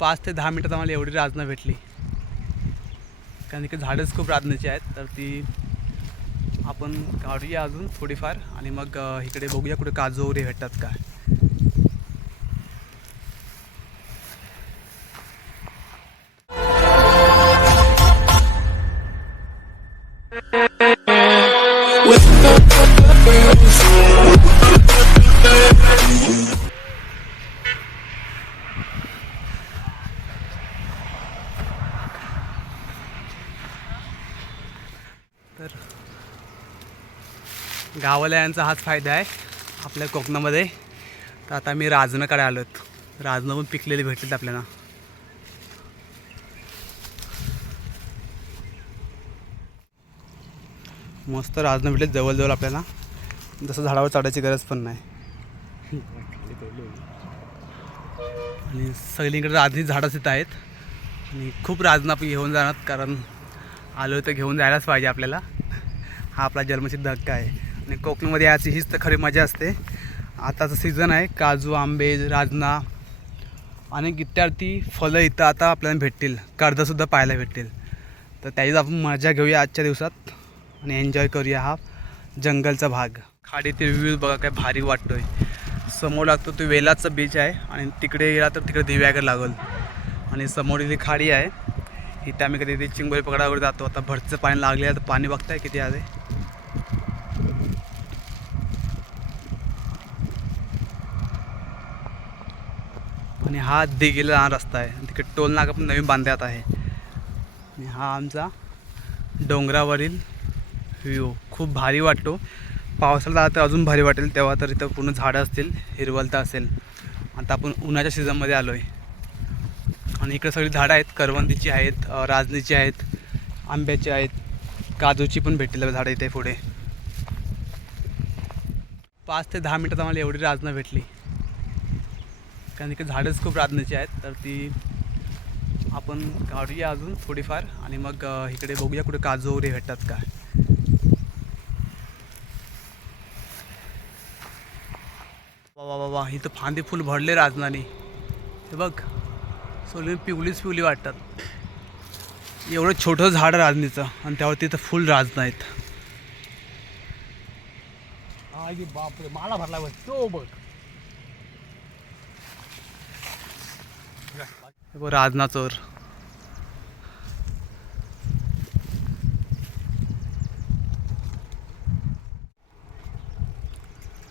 पाच ते दहा मिनटात आम्हाला एवढी राजनं भेटली. कारण की झाडंच खूप राजनाची आहेत. तर ती आपण काढूया अजून थोडीफार आणि मग इकडे बघूया कुठे काजू वगैरे भेटतात का. गावाला हाच फायदा आहे आपल्या कोकणामध्ये. तर आता मी राजनाकडे आलोत. राजनं पण पिकलेली भेटलेत आपल्याला. मस्त राजनं भेटलेत जवळजवळ आपल्याला. जसं झाडावर चढायची गरज पण नाही. आणि सगळीकडे राजनी झाडंच येत आहेत. आणि खूप राजनं आपण घेऊन जाणार कारण आलो तर घेऊन जायलाच पाहिजे आपल्याला. हा आपला जन्मसिद्ध हक्क आहे. आणि कोकणामध्ये याची हीच तर खरी मजा असते. आताचं सीझन आहे काजू आंबे राजना अनेक इत्यार्थी फळं इथं आता आपल्याला भेटतील. कर्जसुद्धा पाहायला भेटतील. तर त्याचीच आपण मजा घेऊया आजच्या दिवसात आणि एन्जॉय करूया हा जंगलचा भाग. खाडीतील व्ह्यू बघा काय भारी वाटतोय. समोर लागतो तो वेलाचा बीच आहे आणि तिकडे गेला तर तिकडे दिव्यागर लागल. आणि समोर इथे खाडी आहे. इथे आम्ही कधी ते चिंगोरी पकडावर जातो. आता भरचं पाणी लागले तर पाणी बघताय किती आहे. आणि हा दिघीला जाणार रस्ता आहे. तिकडे टोल नाका पण नवीन बांधण्यात आहे. आणि हा आमचा डोंगरावरील व्ह्यू. खूप भारी वाटतो. पावसाळ्यात आला तर अजून भारी वाटेल तेव्हा तर इथं पूर्ण झाडं असतील हिरवलता असेल. आता आपण उन्हाच्या सीझनमध्ये आलो आहे आणि इकडे सगळी झाडं आहेत करवंदीची आहेत राजनीची आहेत आंब्याची आहेत काजूची पण भेटतील झाडं इथे पुढे. पाच ते दहा मिनटात आम्हाला एवढी राजनं भेटली. कारण की झाडंच खूप राजनाची आहेत तर ती आपण काढूया अजून थोडीफार आणि मग इकडे बघूया कुठे काजू वगैरे भेटतात का. वा वा वा इथं फांदी फुल भरले राजनाने. हे बघ सोलून पिवलीच पिवली वाटतात. एवढं छोटं झाड राजनीचं आणि त्यावरती तिथं फुल राजनं आहेत. बापरे मला भरला तो बघ हे बघ राजना चोर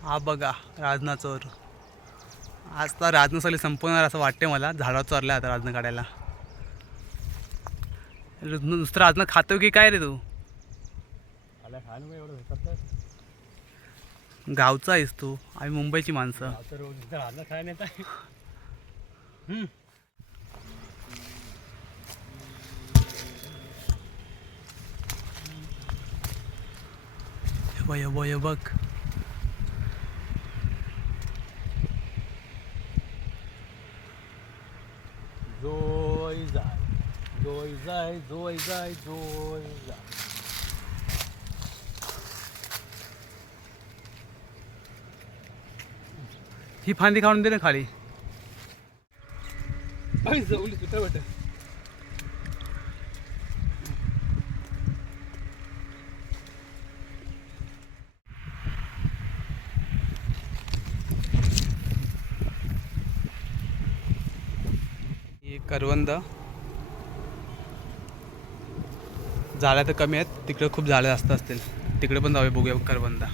हा बघा राजना चोर आज तर राजनं सगळी संपवणार असं वाटते मला. झाडावर चोरल्या आता राजनं काढायला. नुस- नुसतं राजनं खातो की काय रे तू? गावचा आहेस तू. आम्ही मुंबईची माणसं. आता रोज इथं राहणं खायला हम्म. हे बघ जोय जाय जोय जाय जोय जाय जोय जाय ही फांदी खाऊन दे ना खाली. अय जवळ करवंद. झाड्या तर कमी आहेत तिकडं खूप झाडं जास्त असतील. तिकडे पण जाऊया बघूया करवंदा.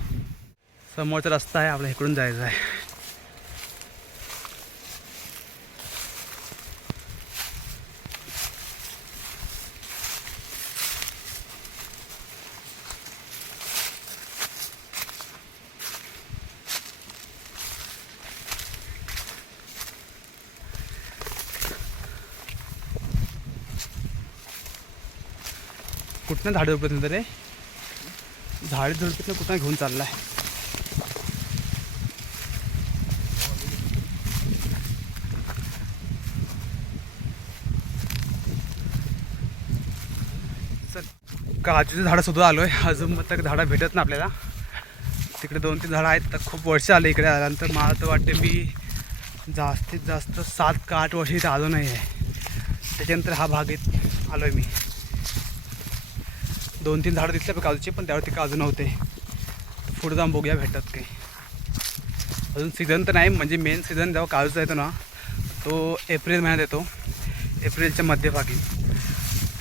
समोरचा रस्ता आहे आपल्या इकडून जायचं आहे. कुठनं झाडं झुडपत रे झाडे झुडपत कुठं घेऊन चाललं आहे सर काजूचं झाडं सुद्धा आलो आहे अजून मग तर झाडं भेटत ना आपल्याला. तिकडे दोन तीन झाडं आहेत तर खूप वर्ष आले इकडे आल्यानंतर. मला तर वाटते मी जास्तीत जास्त सात का आठ वर्ष इथे आलो नाही आहे त्याच्यानंतर हा भाग येत आलो आहे मी. दोन तीन झाडं दिसले काजूचे पण त्यावरती काजू नव्हते. पुढं पुढे जाऊन बघूया भेटतात काही. अजून सीझन तर नाही म्हणजे मेन सीझन जेव्हा काजूचा येतो ना तो एप्रिल महिन्यात येतो. एप्रिलच्या मध्यभागी.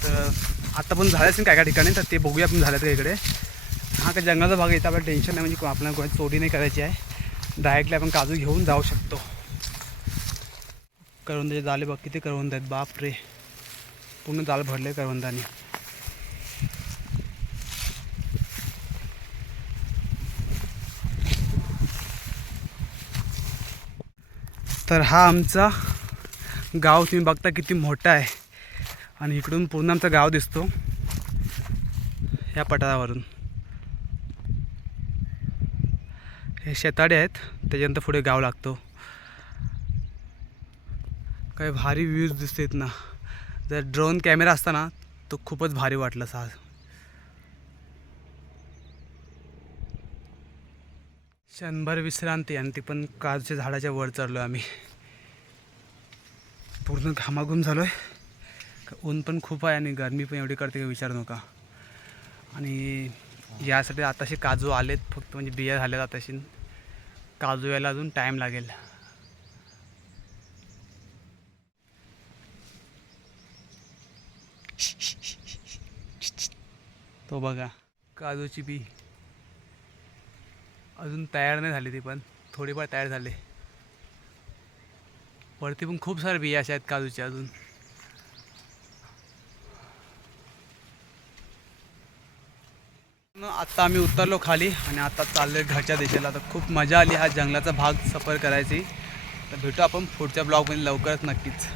तर आता पण झालं असेल काय काय ठिकाणी तर ते बघूया आपण झालं तर इकडे. हा का जंगलाचा भाग येतो आपल्याला टेन्शन नाही म्हणजे को- आपल्याला कोणाची चोरी नाही करायची आहे. डायरेक्टली आपण काजू घेऊन जाऊ शकतो. करवंदाचे झाले बघ किती करवंद आहेत बाप रे पूर्ण जाल भरले करवंदाने. तर हा आमचा गाव तुम्ही बघता किती मोठा आहे. आणि इकडून पूर्ण आमचा गाव दिसतो. या पठारावरून. हे शेताडे आहेत. त्याच्यानंतर पुढे गाव लागतो. काही भारी व्ह्यूज दिसतात ना. जर ड्रोन कॅमेरा असता ना तो खूपच भारी वाटला साज क्षणभर विश्रांती आणि ती पण काजूच्या झाडाच्या वर चढलो आम्ही. पूर्ण घामाघूम झालो आहे ऊन पण खूप आहे आणि गरमी पण एवढी करते की विचारू नका. आणि यासाठी आताशी काजू आलेत फक्त म्हणजे बिया झाल्यात आताशी. काजू यायला अजून टाईम लागेल. तो बघा काजूची बी. अजून तयार नाही झाली ती पण. थोडीफार तयार झाली. वरती पण खूप सारे बिया अशा आहेत काजूच्या अजून. आत्ता आम्ही उतरलो खाली आणि आता चाललोय घरच्या दिशेला. तर खूप मजा आली हा जंगलाचा भाग सफर करायची. तर भेटू आपण पुढच्या ब्लॉगमध्ये लवकरच नक्कीच.